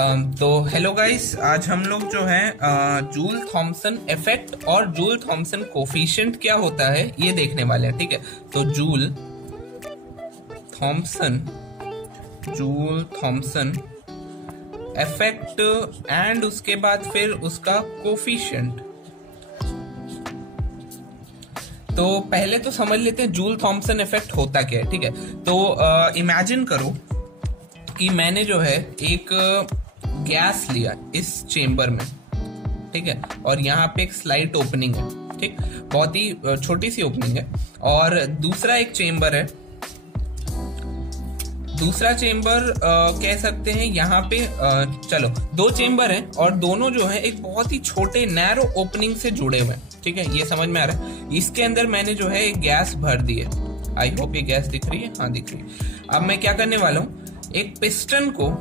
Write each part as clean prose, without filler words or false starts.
तो hello guys, आज हम लोग जो है जूल थॉमसन इफेक्ट और जूल थॉमसन कोफिशिएंट क्या होता है ये देखने वाले हैं। ठीक है, तो जूल थॉमसन इफेक्ट एंड उसके बाद फिर उसका कोफिशिएंट। तो पहले तो समझ लेते हैं जूल थॉमसन इफेक्ट होता क्या है। ठीक है, तो इमेजिन करो कि मैंने जो है एक गैस लिया इस चेम्बर में, ठीक है, और यहाँ पे एक स्लाइट ओपनिंग है, ठीक, बहुत ही छोटी सी ओपनिंग है, और दूसरा एक चेम्बर है, दूसरा चेम्बर कह सकते हैं यहाँ पे चलो दो चेम्बर हैं और दोनों जो है एक बहुत ही छोटे नैरो ओपनिंग से जुड़े हुए हैं। ठीक है, ये समझ में आ रहा है। इसके अंदर मैंने जो है एक गैस भर दी है। आई होप ये गैस दिख रही है, हाँ दिख रही है। अब मैं क्या करने वाला हूँ, एक पिस्टन को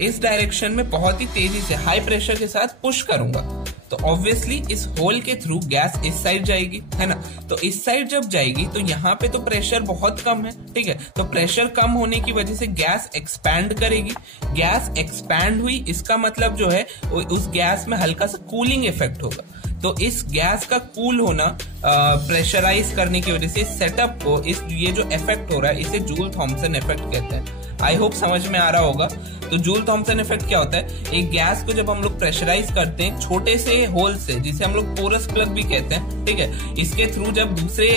इस डायरेक्शन में बहुत ही तेजी से हाई प्रेशर के साथ पुश करूंगा, तो ऑब्वियसली इस होल के थ्रू गैस इस साइड जाएगी, है ना। तो इस साइड जब जाएगी तो यहाँ पे तो प्रेशर बहुत कम है, ठीक है, तो प्रेशर कम होने की वजह से गैस एक्सपैंड करेगी। गैस एक्सपैंड हुई, इसका मतलब जो है उस गैस में हल्का सा कूलिंग इफेक्ट होगा। तो इस गैस का कूल होना प्रेशराइज करने की वजह से इस सेटअप को, इस ये जो इफेक्ट हो रहा है, इसे जूल थॉमसन इफेक्ट कहते हैं। आई होप समझ में आ रहा होगा। तो जूल थॉमसन इफेक्ट क्या होता है, एक गैस को जब हम लोग प्रेशराइज करते हैं छोटे से होल से, जिसे हम लोग पोरस प्लग भी कहते हैं, ठीक है, इसके थ्रू जब दूसरे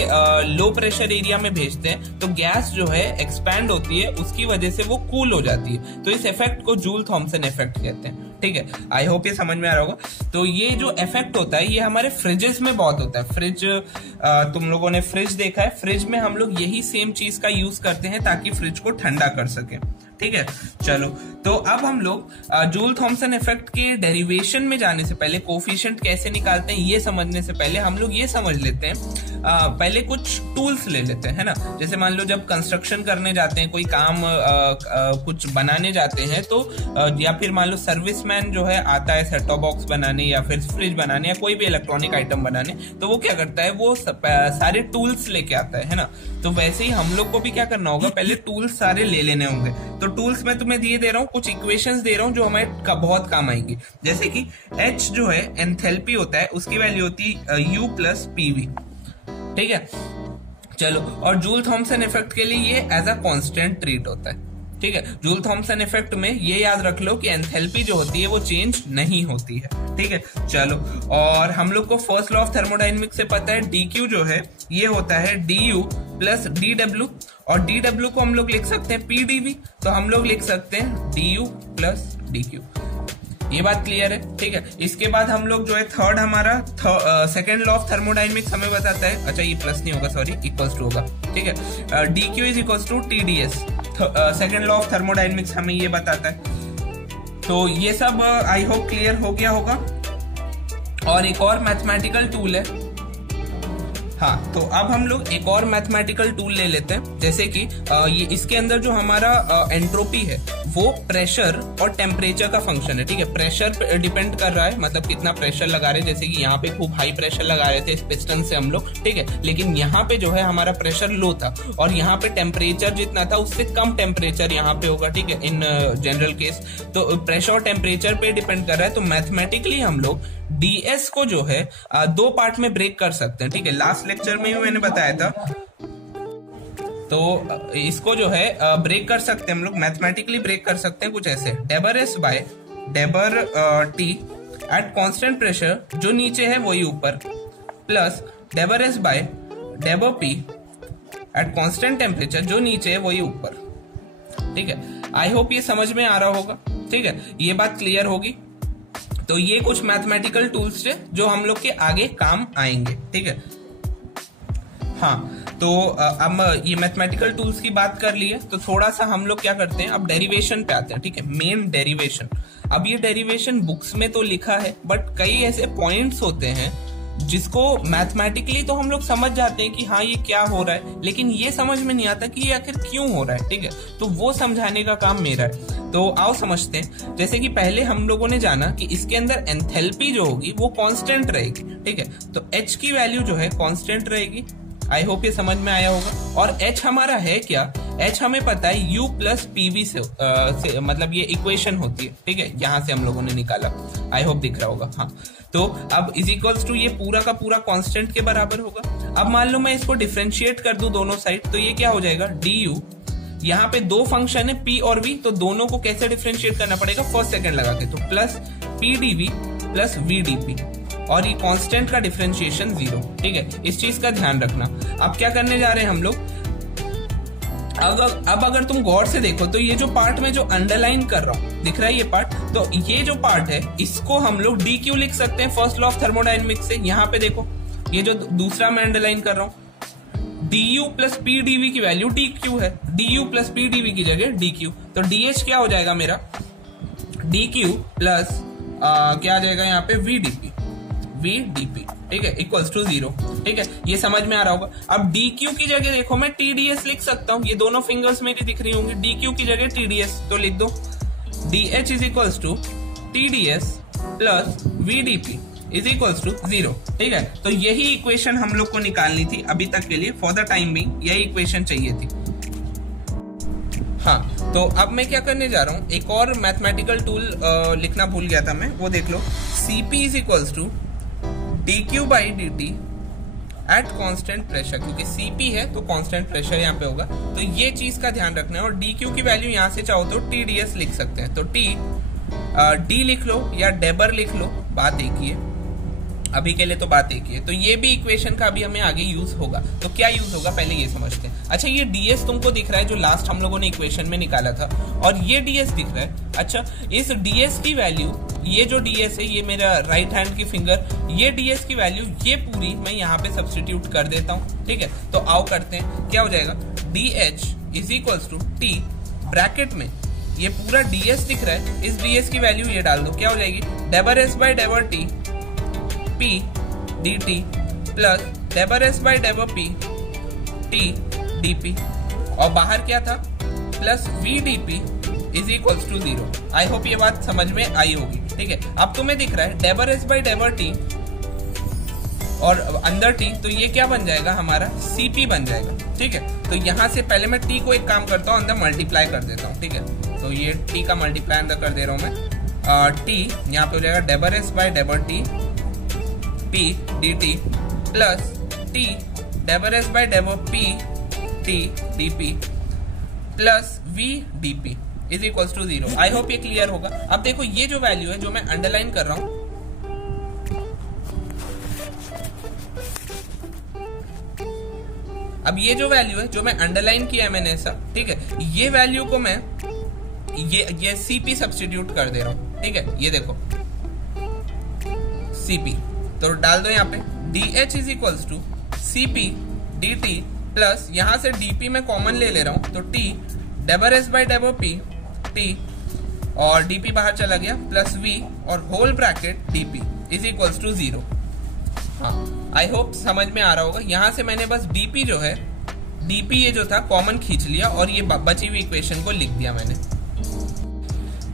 लो प्रेशर एरिया में भेजते हैं तो गैस जो है एक्सपैंड होती है, उसकी वजह से वो कूल हो जाती है। तो इस इफेक्ट को जूल थॉमसन इफेक्ट कहते हैं। ठीक है, आई होप ये समझ में आ रहा होगा। तो ये जो इफेक्ट होता है ये हमारे फ्रिजेस में बहुत होता है। फ्रिज, तुम लोगों ने फ्रिज देखा है, फ्रिज में हम लोग यही सेम चीज का यूज करते हैं ताकि फ्रिज को ठंडा कर सके। ठीक है, चलो तो अब हम लोग जूल थॉमसन इफेक्ट के डेरिवेशन में जाने से पहले, कोफिशिएंट कैसे निकालते हैं ये समझने से पहले हम लोग ये समझ लेते हैं, पहले कुछ टूल्स ले लेते हैं, है ना। जैसे मान लो जब कंस्ट्रक्शन करने जाते हैं, कोई काम कुछ बनाने जाते हैं, तो या फिर मान लो सर्विसमैन जो है आता है सेट टॉप बॉक्स बनाने या फिर फ्रिज बनाने या कोई भी इलेक्ट्रॉनिक आइटम बनाने, तो वो क्या करता है, वो सारे टूल्स लेके आता है ना। तो वैसे ही हम लोग को भी क्या करना होगा, पहले टूल्स सारे ले लेने होंगे। तो टूल्स मैं तुम्हें दिए दे रहा हूँ, कुछ इक्वेशंस दे रहा हूँ जो हमारे बहुत काम आएंगी। जैसे कि H जो है एंथैल्पी होता है, उसकी वैल्यू होती है U प्लस PV। ठीक है, चलो, और जूल थॉमसन इफेक्ट के लिए ये एज अ कांस्टेंट ट्रीट होता है। ठीक है, जूल थॉमसन इफेक्ट में ये याद रख लो कि एंथैल्पी जो होती है वो चेंज नहीं होती है। ठीक है, चलो, और हम लोग को फर्स्ट लॉ ऑफ थर्मोडायनेमिक्स से पता है dQ जो है ये होता है du प्लस dW, और dW को हम लोग लिख सकते हैं PdV, तो हम लोग लिख सकते हैं du प्लस dQ। ये बात क्लियर है। ठीक है, इसके बाद हम लोग जो है थर्ड हमारा सेकेंड लॉ ऑफ थर्मोडायनेमिक्स हमें बताता है, अच्छा ये प्लस नहीं होगा, सॉरी, इक्वल्स टू होगा। ठीक है, dQ is equals to TdS। Second law of thermodynamics हमें ये बताता है। तो ये सब आई होप क्लियर हो गया होगा। और एक और मैथमेटिकल टूल है, हाँ, तो अब हम लोग एक और मैथमेटिकल टूल ले लेते हैं। जैसे कि ये इसके अंदर जो हमारा एंट्रोपी है वो प्रेशर और टेम्परेचर का फंक्शन है। ठीक है, प्रेशर पे डिपेंड कर रहा है, मतलब कितना प्रेशर लगा रहे हैं। जैसे कि यहाँ पे खूब हाई प्रेशर लगा रहे थे इस पिस्टन से हम लोग, ठीक है, लेकिन यहाँ पे जो है हमारा प्रेशर लो था, और यहाँ पे टेम्परेचर जितना था उससे कम टेम्परेचर यहाँ पे होगा। ठीक है, इन जनरल केस तो प्रेशर और टेम्परेचर पे डिपेंड कर रहा है। तो मैथमेटिकली हम लोग ds को जो है दो पार्ट में ब्रेक कर सकते हैं। ठीक है, लास्ट लेक्चर में भी मैंने बताया था। तो इसको जो है ब्रेक कर सकते हैं हम लोग, मैथमेटिकली ब्रेक कर सकते हैं कुछ ऐसे, डेबर s बाय डेबर t एट कांस्टेंट प्रेशर, जो नीचे है वही ऊपर, प्लस डेबर s बाय डेबर p एट कांस्टेंट टेम्परेचर, जो नीचे है वही ऊपर। ठीक है, आई होप ये समझ में आ रहा होगा। ठीक है, ये बात क्लियर होगी। तो ये कुछ मैथमेटिकल टूल्स थे जो हम लोग के आगे काम आएंगे। ठीक है, हाँ, तो अब ये मैथमेटिकल टूल्स की बात कर ली है, तो थोड़ा सा हम लोग क्या करते हैं, अब डेरिवेशन पे आते हैं। ठीक है, मेन डेरिवेशन। अब ये डेरिवेशन बुक्स में तो लिखा है, बट कई ऐसे पॉइंट्स होते हैं जिसको मैथमेटिकली तो हम लोग समझ जाते हैं कि हाँ ये क्या हो रहा है, लेकिन ये समझ में नहीं आता कि ये आखिर क्यों हो रहा है। ठीक है, तो वो समझाने का काम मेरा है। तो आओ समझते हैं। जैसे कि पहले हम लोगों ने जाना कि इसके अंदर एंथैल्पी जो होगी वो कांस्टेंट रहेगी। ठीक है, तो H की वैल्यू जो है कांस्टेंट रहेगी। आई होप ये समझ में आया होगा। और H हमारा है क्या, H हमें पता है U प्लस PV से मतलब ये इक्वेशन होती है, ठीक है, यहां से हम लोगों ने निकाला, आई होप दिख रहा होगा। हाँ, तो अब इज इक्वल्स टू ये पूरा का पूरा कांस्टेंट के बराबर होगा। अब मान लो मैं इसको डिफरेंशिएट कर दूं दोनों साइड, तो ये क्या हो जाएगा, du, यहाँ पे दो फंक्शन है P और V, तो दोनों को कैसे डिफरेंशिएट करना पड़ेगा, फर्स्ट सेकंड लगा के, तो प्लस PdV प्लस VdP, और ये कांस्टेंट का डिफरेंशिएशन 0, ठीक है, इस चीज का ध्यान रखना। अब क्या करने जा रहे हैं हम लोग, अब अगर तुम गौर से देखो तो ये जो पार्ट में जो अंडरलाइन कर रहा हूं, दिख रहा है ये पार्ट, तो ये जो पार्ट है इसको हम लोग dq लिख सकते हैं फर्स्ट लॉ ऑफ थर्मोडायनेमिक्स से। यहाँ पे देखो ये जो दूसरा मैं अंडरलाइन कर रहा हूं, du प्लस pdv की वैल्यू dq है, du प्लस pdv की जगह dq, तो dh क्या हो जाएगा मेरा, dq प्लस क्या आ जाएगा यहाँ पे vdp, ठीक है, इक्वल्स टू 0, ठीक है, ये समझ में आ रहा होगा। अब dq की जगह देखो मैं tds लिख सकता हूँ, ये दोनों फिंगर्स मेरी दिख रही होंगी, dq की जगह tds, तो लिख दो dh is equals to tds plus vdp is equals to 0, ठीक है। तो यही इक्वेशन हम लोग को निकालनी थी अभी तक के लिए, फॉर द टाइम बिंग यही इक्वेशन चाहिए थी। हाँ, तो अब मैं क्या करने जा रहा हूँ, एक और मैथमेटिकल टूल लिखना भूल गया था मैं, वो देख लो, cp is equals to dq by dt at constant pressure, क्योंकि cp है तो कांस्टेंट प्रेशर यहाँ पे होगा, तो ये चीज का ध्यान रखना है। और dq की वैल्यू यहाँ से चाहो तो tds लिख सकते हैं, तो d लिख लो या डेबर लिख लो, बात एक ही है, अभी के लिए तो बात एक ही है। तो ये भी इक्वेशन का अभी हमें आगे यूज होगा, तो क्या यूज होगा पहले ये समझते हैं। अच्छा, ये ds तुमको दिख रहा है जो लास्ट हम लोगों ने इक्वेशन में निकाला था, और ये ds दिख रहा है। अच्छा, इस ds की वैल्यू, ये जो ds है, ये मेरा राइट हैंड की फिंगर, ये ds की वैल्यू ये पूरी मैं यहाँ पे सब्स्टिट्यूट कर देता हूँ, ठीक है। तो आओ करते हैं, क्या हो जाएगा, dh is equals to t, bracket में ये पूरा ds दिख रहा है, इस ds की वैल्यू ये डाल दो, क्या हो जाएगी, डेबर s बाई डेबर t p dt प्लस डेबर s बाई डेबर p t dp, और बाहर क्या था, plus vdp is equals to 0। I hope ये बात समझ में आई होगी, ठीक है। अब तुम्हें दिख रहा है डेबर s बाई डेबर t और अंदर t, तो ये क्या बन जाएगा हमारा, cp बन जाएगा, ठीक है। तो यहां से पहले मैं t को एक काम करता हूं, अंदर मल्टीप्लाई कर देता हूं, ठीक है। तो ये t का मल्टीप्लाई अंदर कर दे रहा हूं मैं, t यहाँ पे हो जाएगा डेबर s बाई डेबर t p dt plus t डेबर s बाई डेबर p t dp plus v dp is equals to 0। I hope ये क्लियर होगा। अब देखो ये जो वैल्यू है जो मैं अंडरलाइन कर रहा हूं, अब ये जो वैल्यू है जो मैं अंडरलाइन किया है मैंने ऐसा, ठीक है, ये वैल्यू को मैं ये cp सब्स्टिट्यूट कर दे रहा हूं, ठीक है। ये देखो cp, तो डाल दो यहाँ पे dh is equals to cp dt plus यहां से dp में कॉमन ले रहा हूं, तो t डेबर s बाई डेबर p t और dp बाहर चला गया, प्लस v और whole bracket dp is equals to 0। हाँ, आई होप समझ में आ रहा होगा। यहां से मैंने बस dp जो है, dp ये जो था कॉमन खींच लिया और ये बची हुई इक्वेशन को लिख दिया मैंने।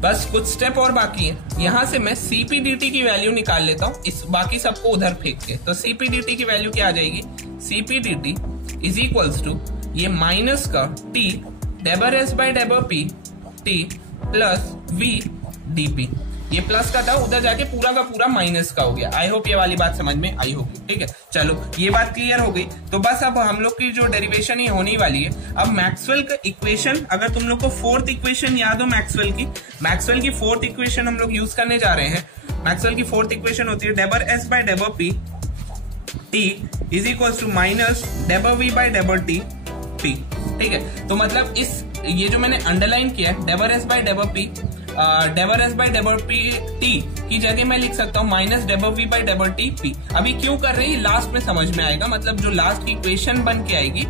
बस कुछ स्टेप और बाकी है, यहां से मैं cp dt की वैल्यू निकाल लेता हूं, इस बाकी सबको उधर फेंक के। तो cp dt की वैल्यू क्या आ जाएगी, cp dt is equals to ये माइनस का t डेबर s बाई डेबर p t plus v dp, ये प्लस का था उधर जाके पूरा का पूरा माइनस का हो गया। आई होप ये वाली बात समझ में आई होगी, ठीक है। चलो ये बात क्लियर हो गई, तो बस अब हम लोग की जो डेरिवेशन ही होने वाली है। अब मैक्सवेल का इक्वेशन, अगर तुम लोग को फोर्थ इक्वेशन याद हो मैक्सवेल की फोर्थ इक्वेशन हम लोग यूज करने जा रहे हैं। मैक्सवेल की फोर्थ इक्वेशन होती है डेबर s बाई डेबर p t is equals to minus डेबर v बाई डेबर t p, ठीक है। तो मतलब इस ये जो मैंने अंडरलाइन किया है डेबर s बाई डेबर p, डेबर s बाई डेबर p t की जगह मैं लिख सकता हूँ माइनस डेबर v बाई डेबर t p। अभी क्यों कर रहे हैं लास्ट में समझ में आएगा, मतलब जो लास्ट की इक्वेशन बन के आएगी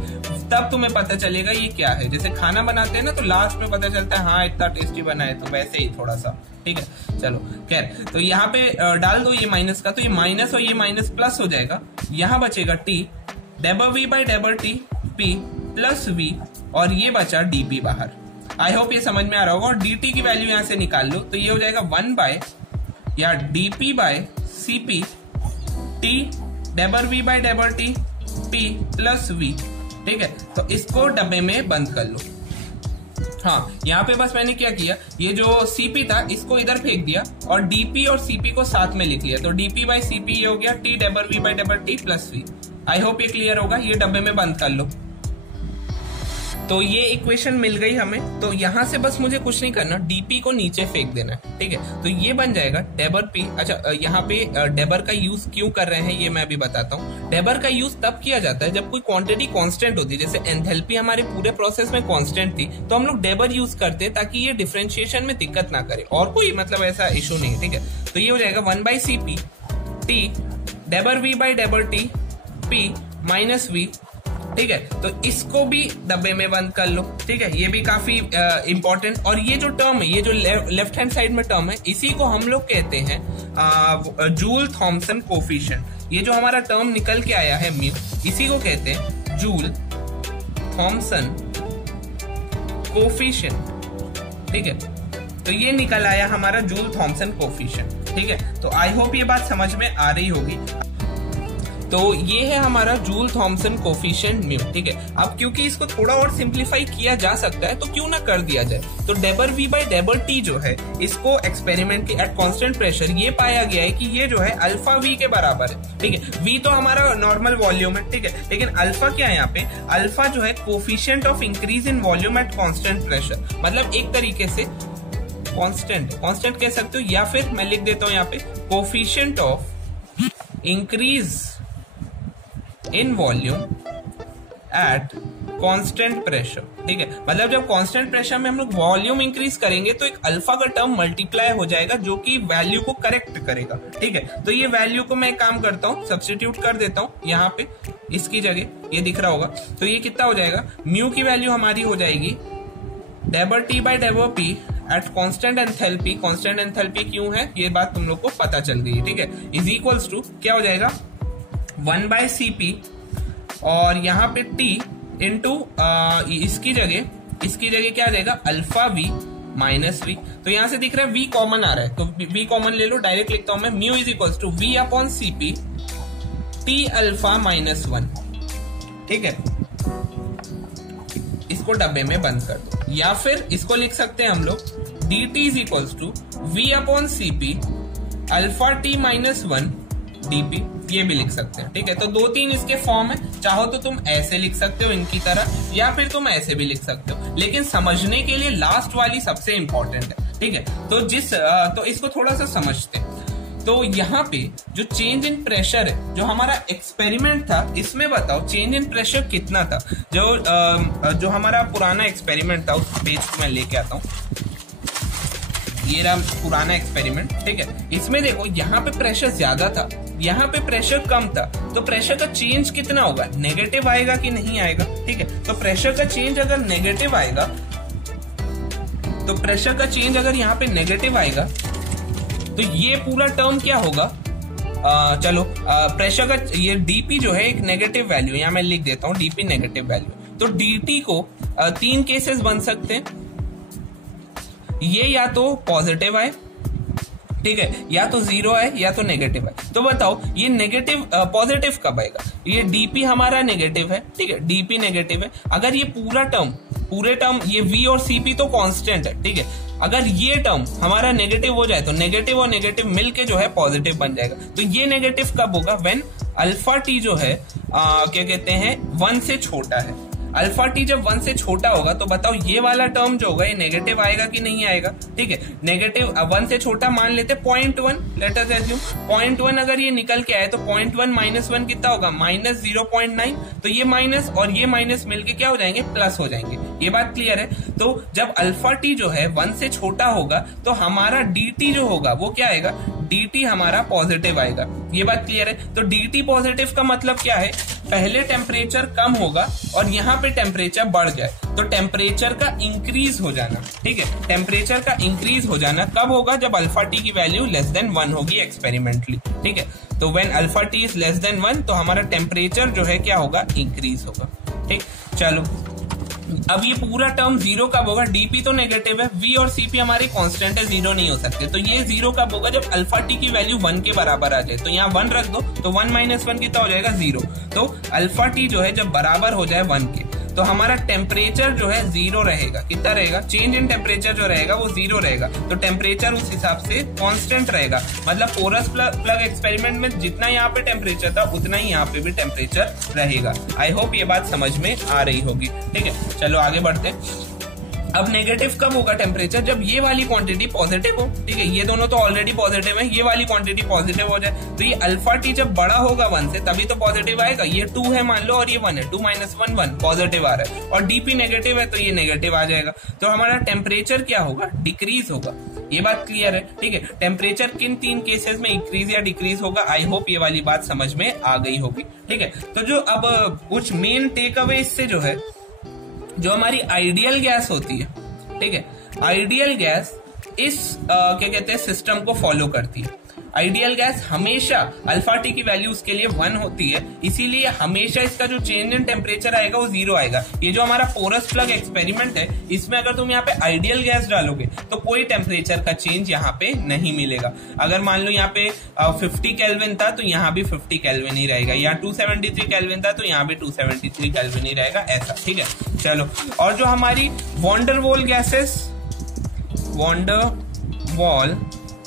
तब तुम्हें पता चलेगा ये क्या है। जैसे खाना बनाते हैं ना, तो लास्ट में पता चलता है हाँ इतना टेस्टी बना है, तो वैसे ही थोड़ा सा, ठीक है। चलो खैर, तो यहाँ पे डाल दो ये माइनस का, तो ये माइनस और ये माइनस प्लस हो जाएगा, यहाँ बचेगा t डेबर v बाई डेबर t p प्लस v और ये बचा dp बाहर। आई होप ये समझ में आ रहा होगा। और dt की वैल्यू यहां से निकाल लो, तो ये हो जाएगा 1 बाय या dp बाय cp t डेबर v बाय डेबर t p प्लस v, ठीक है। तो इसको डब्बे में बंद कर लो, हाँ, यहाँ पे बस मैंने क्या किया, ये जो Cp था इसको इधर फेंक दिया और Dp और Cp को साथ में लिख लिया, तो Dp बाई Cp ये हो गया T double V by double T plus V। I hope ये क्लियर होगा, ये डब्बे में बंद कर लो। तो ये इक्वेशन मिल गई हमें, तो यहां से बस मुझे कुछ नहीं करना, Dp को नीचे फेंक देना है, ठीक है। तो ये बन जाएगा डेबर P। अच्छा, यहाँ पे डेबर का यूज क्यों कर रहे हैं ये मैं भी बताता हूँ। डेबर का यूज तब किया जाता है जब कोई क्वांटिटी कांस्टेंट होती है, जैसे एंथैल्पी हमारे पूरे प्रोसेस में कांस्टेंट थी, तो हम लोग डेबर यूज करते हैं ताकि ये डिफरेंशिएशन में दिक्कत ना करे, और कोई मतलब ऐसा इशू नहीं है, ठीक है। तो ये हो जाएगा 1/Cp T डेबर V बाई डेबर T P माइनस V, ठीक है। तो इसको भी डब्बे में बंद कर लो, ठीक है। ये भी काफी इंपॉर्टेंट, और ये जो टर्म है, ये जो लेफ्ट हैंड साइड में टर्म है, इसी को हम लोग कहते हैं जूल थॉमसन कोफिशिएंट। ये जो हमारा टर्म निकल के आया है म्यू, इसी को कहते हैं जूल थॉमसन कोफिशिएंट, ठीक है। तो ये निकल आया हमारा जूल थॉमसन कोफिशिएंट, ठीक है। तो आई होप ये बात समझ में आ रही होगी। तो ये है हमारा जूल थॉमसन कोफिशिएंट म्यू, ठीक है। अब क्योंकि इसको थोड़ा और सिंप्लीफाई किया जा सकता है, तो क्यों ना कर दिया जाए। तो डेबर V बाई डेबर T जो है, इसको एक्सपेरिमेंट एट कांस्टेंट प्रेशर ये पाया गया है कि ये जो है अल्फा V के बराबर है, ठीक है। V तो हमारा नॉर्मल वॉल्यूम है, ठीक है, लेकिन अल्फा क्या है यहाँ पे, अल्फा जो है coefficient of increase in volume at constant pressure, मतलब एक तरीके से कांस्टेंट कह सकते हो, या फिर मैं लिख देता हूं यहाँ पे coefficient of increase in volume at constant pressure, ठीक है। मतलब जब कांस्टेंट प्रेशर में हम लोग वॉल्यूम इंक्रीज करेंगे तो एक अल्फा का टर्म मल्टीप्लाई हो जाएगा जो कि वैल्यू को करेक्ट करेगा, ठीक है। तो ये वैल्यू को मैं काम करता हूं, सब्स्टिट्यूट कर देता हूं यहाँ पे, इसकी जगह ये दिख रहा होगा। तो ये कितना हो जाएगा, म्यू की वैल्यू हमारी हो जाएगी डेबर T बाई डेबर P at constant enthalpy. Constant enthalpy क्यों है ये बात तुम लोग को पता चल गई, ठीक है। इज इक्वल्स टू क्या हो जाएगा 1/Cp, और यहाँ पे T इंटू इसकी जगह क्या आ जाएगा अल्फा V माइनस V। तो यहां से दिख रहा है V कॉमन आ रहा है, तो V कॉमन ले लो, डायरेक्ट लिखता हूं मैं, mu is equals to V upon Cp T alpha minus 1, ठीक है। इसको डब्बे में बंद कर दो, या फिर इसको लिख सकते हैं हम लोग dt is equals to V upon Cp alpha T minus 1 dp, ये भी लिख सकते हैं, ठीक है। तो 2-3 इसके फॉर्म है, चाहो तो तुम ऐसे लिख सकते हो इनकी तरह, या फिर तुम ऐसे भी लिख सकते हो, लेकिन समझने के लिए लास्ट वाली सबसे इंपॉर्टेंट है, ठीक है। तो इसको थोड़ा सा समझते हैं। तो यहाँ पे जो चेंज इन प्रेशर है, जो हमारा एक्सपेरिमेंट था, इसमें बताओ चेंज इन प्रेशर कितना था। जो हमारा पुराना एक्सपेरिमेंट था, उस पेज को मैं लेके आता हूँ, ये रहा पुराना एक्सपेरिमेंट, ठीक है। इसमें देखो यहाँ पे प्रेशर ज्यादा था, यहाँ पे प्रेशर कम था, तो प्रेशर का चेंज कितना होगा, नेगेटिव आएगा कि नहीं आएगा, ठीक है। तो प्रेशर का चेंज अगर नेगेटिव आएगा, तो प्रेशर का चेंज अगर यहाँ पे नेगेटिव आएगा, तो ये पूरा टर्म क्या होगा, प्रेशर का ये dp जो है एक नेगेटिव वैल्यू, यहाँ मैं लिख देता हूँ dp नेगेटिव वैल्यू। तो dt को 3 केसेस बन सकते हैं, ये या तो पॉजिटिव है, ठीक है, या तो 0 है, या तो नेगेटिव है। तो बताओ ये नेगेटिव पॉजिटिव कब आएगा, ये dp हमारा नेगेटिव है, ठीक है, dp नेगेटिव है। अगर ये पूरे टर्म ये v और cp तो कांस्टेंट है, ठीक है। अगर ये टर्म हमारा नेगेटिव हो जाए तो नेगेटिव और नेगेटिव मिलके जो है पॉजिटिव बन जाएगा। तो ये नेगेटिव कब होगा, व्हेन अल्फा टी जो है क्या कहते हैं 1 से छोटा है। अल्फा टी जब 1 से छोटा होगा तो बताओ ये वाला टर्म जो होगा ये नेगेटिव आएगा कि नहीं आएगा, ठीक है। नेगेटिव 1 से छोटा मान लेते 0.1, लेट अस अज्यूम 0.1 अगर ये निकल के आए तो 0.1 माइनस 1 कितना होगा, माइनस 0.9। तो ये माइनस और ये माइनस मिलके क्या हो जाएंगे, प्लस हो जाएंगे। ये बात क्लियर है। तो जब अल्फा टी जो है 1 से छोटा होगा तो हमारा dt जो होगा वो क्या आएगा, dt हमारा पॉजिटिव आएगा। ये बात क्लियर है। तो dt पॉजिटिव का मतलब क्या है, पहले टेम्परेचर कम होगा और यहाँ पे टेम्परेचर बढ़ जाए, तो टेम्परेचर का इंक्रीज हो जाना, ठीक है। टेम्परेचर का इंक्रीज हो जाना कब होगा, जब अल्फा टी की वैल्यू लेस देन 1 होगी एक्सपेरिमेंटली, ठीक है। तो when alpha T is less than 1 तो हमारा टेम्परेचर जो है क्या होगा, इंक्रीज होगा, ठीक। चलो अब ये पूरा टर्म 0 कब होगा, dp तो नेगेटिव है, v और cp हमारे कांस्टेंट है, 0 नहीं हो सकते। तो ये 0 कब होगा, जब अल्फा t की वैल्यू 1 के बराबर आ जाए। तो यहाँ 1 रख दो, तो 1 माइनस 1 कितना हो जाएगा, 0। तो अल्फा t जो है जब बराबर हो जाए 1 के, तो हमारा टेम्परेचर जो है 0 रहेगा। कितना रहेगा? चेंज इन टेम्परेचर जो रहेगा वो 0 रहेगा, तो टेम्परेचर उस हिसाब से कांस्टेंट रहेगा। मतलब पोरस प्लग एक्सपेरिमेंट में जितना यहाँ पे टेम्परेचर था उतना ही यहाँ पे भी टेम्परेचर रहेगा। आई होप ये बात समझ में आ रही होगी। ठीक है, चलो आगे बढ़ते हैं। अब नेगेटिव कब होगा टेम्परेचर? जब ये वाली क्वांटिटी पॉजिटिव हो। ठीक है, ये दोनों तो ऑलरेडी पॉजिटिव है, ये वाली क्वांटिटी पॉजिटिव हो जाए तो ये अल्फा टी जब बड़ा होगा 1 से तभी तो पॉजिटिव आएगा। ये 2 है मान लो और ये 1 है, 2 - 1 1 पॉजिटिव आ रहा है, और डीपी नेगेटिव है तो ये नेगेटिव आ जाएगा। तो हमारा टेम्परेचर क्या होगा? डिक्रीज होगा। ये बात क्लियर है? ठीक है, टेम्परेचर किन 3 केसेस में इंक्रीज या डिक्रीज होगा? आई होप ये वाली बात समझ में आ गई होगी। ठीक है, तो जो अब कुछ मेन टेक अवे इससे जो है, जो हमारी आइडियल गैस होती है, ठीक है, आइडियल गैस इस क्या कहते हैं सिस्टम को फॉलो करती है। आइडियल गैस हमेशा अल्फा टी की वैल्यू उसके लिए 1 होती है, इसीलिए हमेशा इसका जो चेंज इन टेम्परेचर आएगा वो 0 आएगा। ये जो हमारा पोरस प्लग एक्सपेरिमेंट है, इसमें अगर तुम यहाँ पे आइडियल गैस डालोगे तो कोई टेम्परेचर का चेंज यहाँ पे नहीं मिलेगा। अगर मान लो यहाँ पे 50 केल्विन था तो यहाँ भी 50 केल्विन ही रहेगा, यहाँ 273 केल्विन था तो यहाँ भी 273 केल्विन ही रहेगा, ऐसा। ठीक है, चलो, और जो हमारी वॉन डेर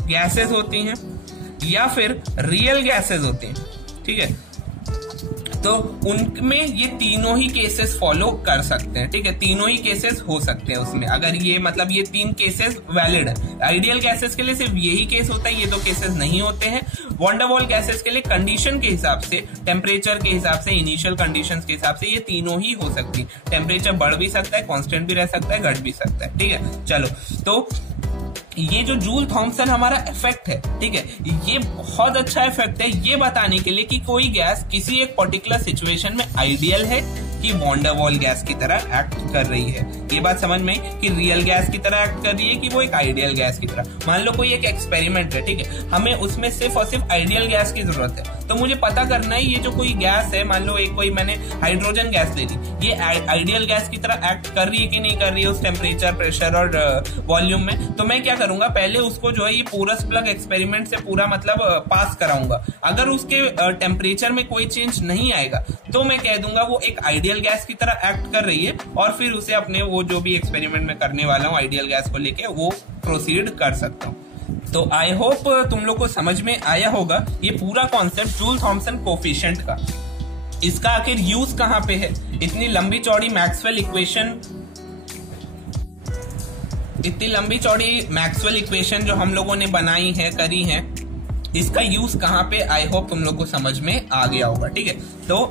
गैसेस होती हैं या फिर रियल गैसेस होती हैं, ठीक है, तो उनमें ये तीनों ही केसेस फॉलो कर सकते हैं। ठीक है, तीनों ही केसेस हो सकते हैं उसमें, अगर ये मतलब ये 3 केसेस वैलिड है। आइडियल गैसेस के लिए सिर्फ यही केस होता है, ये 2 केसेस नहीं होते हैं। वॉन डेर वाल गैसेस के लिए कंडीशन के हिसाब से, टेम्परेचर के हिसाब से, इनिशियल कंडीशंस के हिसाब से ये तीनों ही हो सकती है। टेम्परेचर बढ़ भी सकता है, कांस्टेंट भी रह सकता है, घट भी सकता है। ठीक है, चलो, तो ये जो जूल थॉम्सन हमारा इफेक्ट है, ठीक है, ये बहुत अच्छा इफेक्ट है ये बताने के लिए कि कोई गैस किसी एक पर्टिकुलर सिचुएशन में आइडियल है कि वॉन डेर वाल गैस की तरह एक्ट कर रही है। ये बात समझ में कि रियल गैस की तरह एक्ट कर रही है कि वो एक आइडियल गैस की तरह। मान लो कोई एक एक्सपेरिमेंट है, ठीक है, हमें उसमें सिर्फ और सिर्फ आइडियल गैस की जरूरत है, तो मुझे पता करना है ये जो कोई गैस है, मान लो एक कोई मैंने हाइड्रोजन गैस ले ली, ये आइडियल गैस की तरह एक्ट कर रही है कि नहीं कर रही है उस टेम्परेचर, प्रेशर और वॉल्यूम में। तो मैं क्या करूंगा, पहले उसको जो है ये पोरस प्लग एक्सपेरिमेंट से पूरा मतलब पास कराऊंगा। अगर उसके टेम्परेचर में कोई चेंज नहीं आएगा तो मैं कह दूंगा वो एक आइडियल गैस की तरह एक्ट कर रही है, और फिर उसे अपने वो जो भी एक्सपेरिमेंट में करने वाला हूँ आइडियल गैस को लेके वो प्रोसीड कर सकता हूँ। तो आई होप तुम लोग को समझ में आया होगा ये पूरा कॉन्सेप्ट जूल थॉम्सन कोफिशिएंट का। इसका आखिर यूज कहां पे है? इतनी लंबी चौड़ी मैक्सवेल इक्वेशन जो हम लोगों ने बनाई है, करी है, इसका यूज कहां पे? आई होप तुम लोग को समझ में आ गया होगा। ठीक है, तो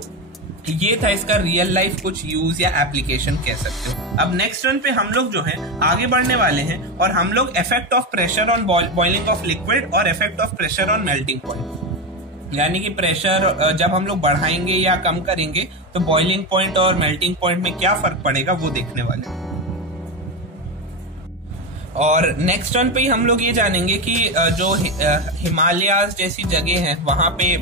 ये था इसका रियल लाइफ कुछ यूज या एप्लीकेशन कह सकते हो। अब नेक्स्ट रन पे हम लोग जो है आगे बढ़ने वाले हैं, और हम लोग effect of pressure on boiling of liquid और effect of pressure on melting point, यानी कि प्रेशर जब हम लोग बढ़ाएंगे या कम करेंगे तो बॉइलिंग पॉइंट और मेल्टिंग पॉइंट में क्या फर्क पड़ेगा वो देखने वाले हैं। और नेक्स्ट रन पे ही हम लोग ये जानेंगे कि जो हिमालयाज जैसी जगह है वहां पे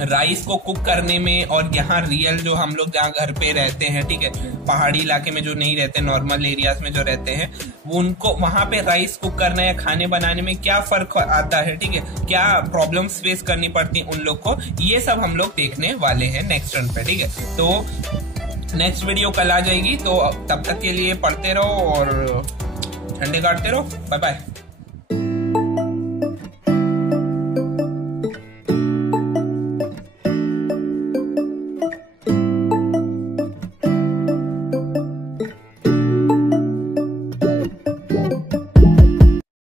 राइस को कुक करने में, और यहाँ रियल जो हम लोग जहाँ घर पे रहते हैं, ठीक है, पहाड़ी इलाके में जो नहीं रहते, नॉर्मल एरियाज में जो रहते हैं, उनको वहां पे राइस कुक करना या खाने बनाने में क्या फर्क आता है, ठीक है, क्या प्रॉब्लम्स फेस करनी पड़ती उन लोग को, ये सब हम लोग देखने वाले हैं नेक्स्ट रन पे। ठीक है, तो नेक्स्ट वीडियो कल आ जाएगी, तो तब तक के लिए पढ़ते रहो और झंडे काटते रहो। Bye bye.